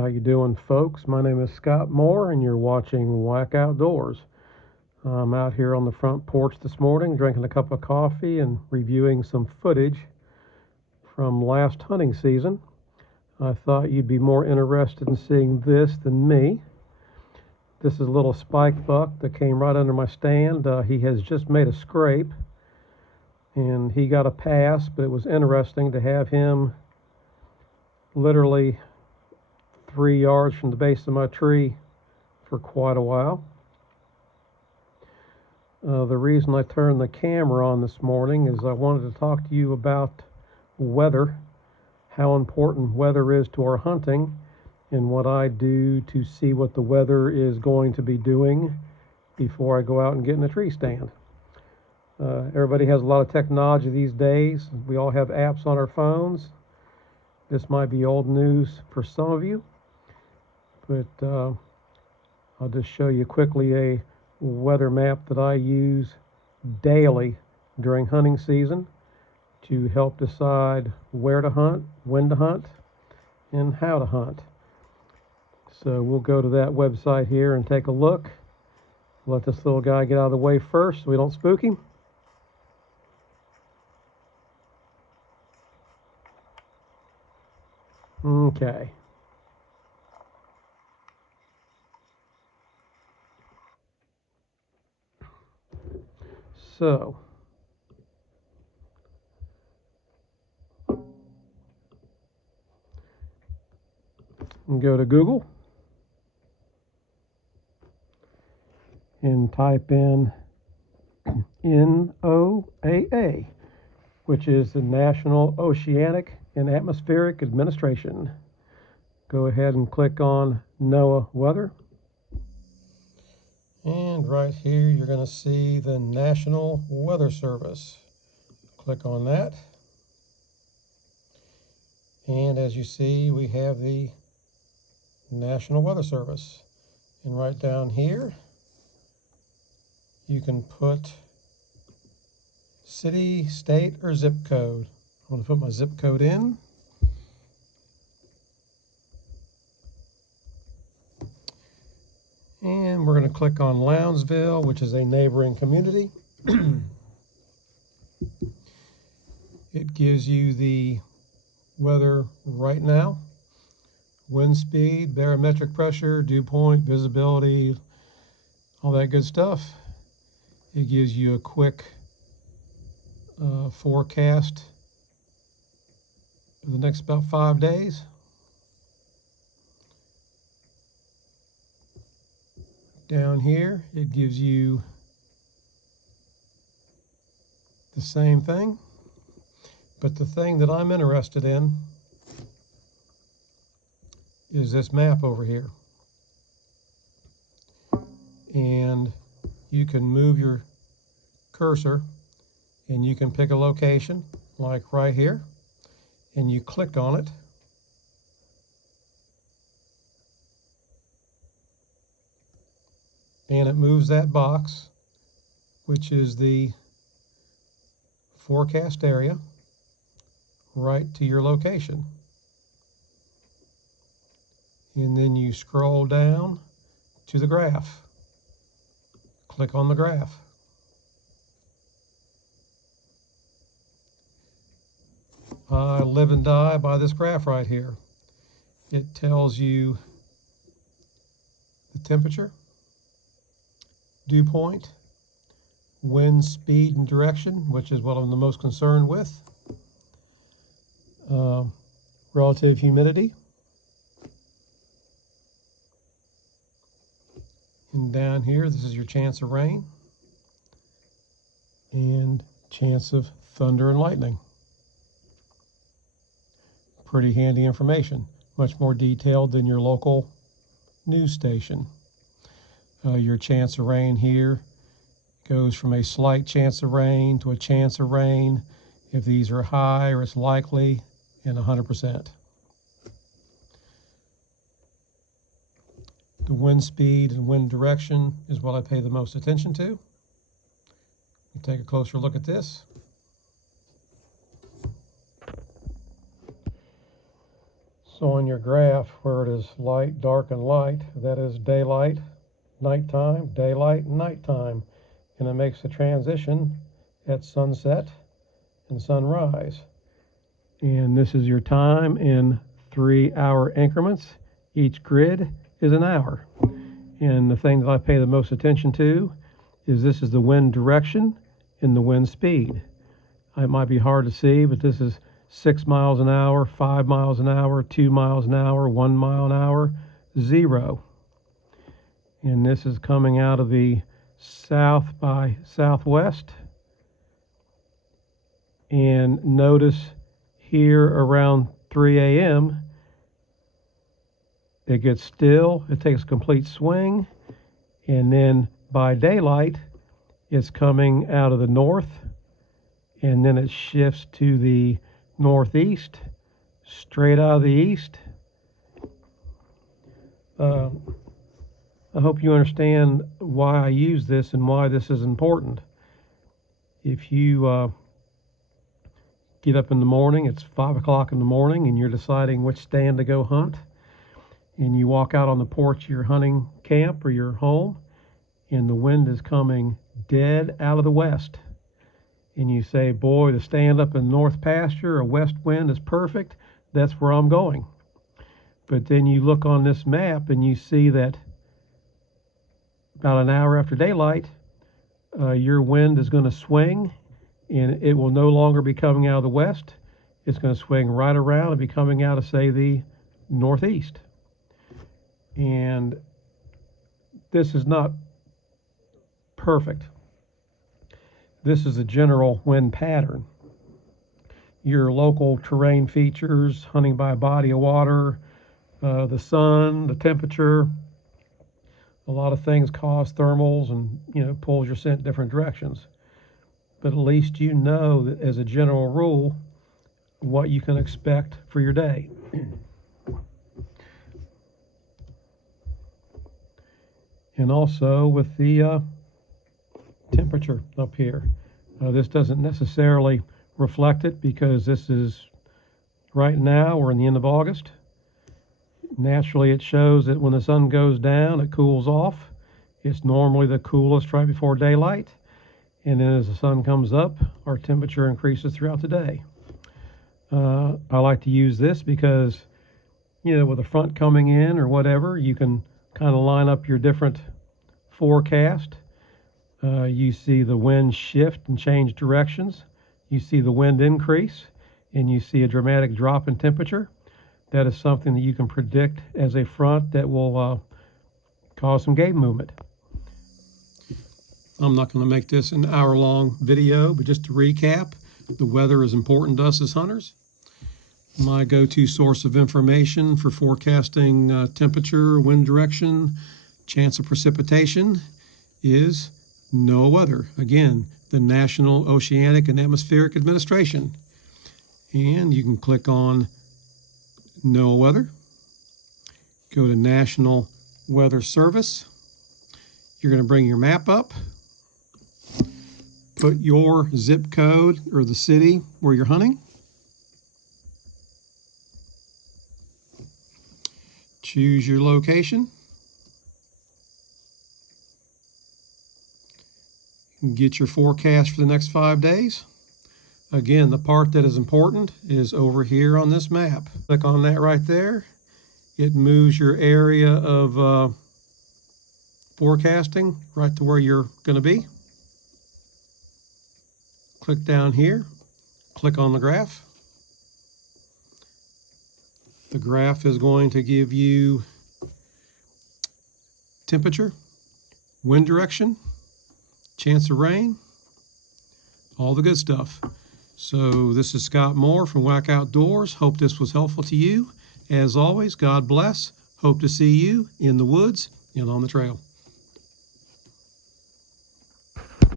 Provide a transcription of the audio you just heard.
How you doing, folks? My name is Scott Moore, and you're watching Whack Outdoors. I'm out here on the front porch this morning, drinking a cup of coffee and reviewing some footage from last hunting season. I thought you'd be more interested in seeing this than me. This is a little spike buck that came right under my stand. He has just made a scrape, and he got a pass, but it was interesting to have him literally 3 yards from the base of my tree for quite a while. The reason I turned the camera on this morning is I wanted to talk to you about weather, how important weather is to our hunting, and what I do to see what the weather is going to be doing before I go out and get in a tree stand. Everybody has a lot of technology these days. We all have apps on our phones. This might be old news for some of you, but I'll just show you quickly a weather map that I use daily during hunting season to help decide where to hunt, when to hunt, and how to hunt. So we'll go to that website here and take a look. Let this little guy get out of the way first so we don't spook him. Okay. So go to Google and type in NOAA, which is the National Oceanic and Atmospheric Administration. Go ahead and click on NOAA weather. And right here, you're going to see the National Weather Service. Click on that. And as you see, we have the National Weather Service. And right down here, you can put city, state, or zip code. I'm going to put my zip code in. And we're going to click on Lounsville, which is a neighboring community. It gives you the weather right now, wind speed, barometric pressure, dew point, visibility, all that good stuff. It gives you a quick forecast for the next about 5 days. Down here, it gives you the same thing, but the thing that I'm interested in is this map over here. And you can move your cursor and you can pick a location like right here, and you click on it. And it moves that box, which is the forecast area, right to your location. And then you scroll down to the graph. Click on the graph. I live and die by this graph right here. It tells you the temperature, dew point, wind speed and direction, which is what I'm the most concerned with, relative humidity, and down here this is your chance of rain and chance of thunder and lightning. Pretty handy information, much more detailed than your local news station. Your chance of rain here goes from a slight chance of rain to a chance of rain if these are high or it's likely, and 100%. The wind speed and wind direction is what I pay the most attention to. We'll take a closer look at this. So on your graph where it is light, dark, and light, that is daylight, nighttime, daylight, and nighttime. And it makes the transition at sunset and sunrise. And this is your time in 3-hour increments. Each grid is an hour. And the thing that I pay the most attention to is this is the wind direction and the wind speed. It might be hard to see, but this is 6 miles an hour, 5 miles an hour, 2 miles an hour, 1 mile an hour, 0. And this is coming out of the south by southwest. And notice here around 3 a.m. it gets still, it takes a complete swing, and then by daylight it's coming out of the north, and then it shifts to the northeast, straight out of the east. I hope you understand why I use this and why this is important. If you get up in the morning, it's 5 o'clock in the morning, and you're deciding which stand to go hunt, and you walk out on the porch of your hunting camp or your home, and the wind is coming dead out of the west, and you say, boy, the stand up in north pasture, a west wind is perfect, that's where I'm going. But then you look on this map and you see that about an hour after daylight, your wind is going to swing, and it will no longer be coming out of the west. It's going to swing right around and be coming out of, say, the northeast. And this is not perfect. This is a general wind pattern. Your local terrain features, hunting by a body of water, the sun, the temperature, a lot of things cause thermals and pulls your scent different directions. But at least you know that as a general rule what you can expect for your day. And also with the temperature up here. This doesn't necessarily reflect it because this is right now, we're in the end of August. Naturally it shows that when the sun goes down it cools off. It's normally the coolest right before daylight. And then as the sun comes up, our temperature increases throughout the day. I like to use this because, with the front coming in or whatever, you can kind of line up your different forecast. You see the wind shift and change directions. You see the wind increase, and you see a dramatic drop in temperature. That is something that you can predict as a front that will cause some game movement. I'm not going to make this an hour-long video, but just to recap, the weather is important to us as hunters. My go-to source of information for forecasting temperature, wind direction, chance of precipitation is NOAA Weather. Again, the National Oceanic and Atmospheric Administration. And you can click on NOAA Weather, go to National Weather Service. You're going to bring your map up. Put your zip code or the city where you're hunting. Choose your location. Get your forecast for the next 5 days. Again, the part that is important is over here on this map. Click on that right there. It moves your area of forecasting right to where you're going to be. Click down here, click on the graph. The graph is going to give you temperature, wind direction, chance of rain, all the good stuff. So this is Scott Moore from Whack Outdoors. Hope this was helpful to you. As always, God bless. Hope to see you in the woods and on the trail.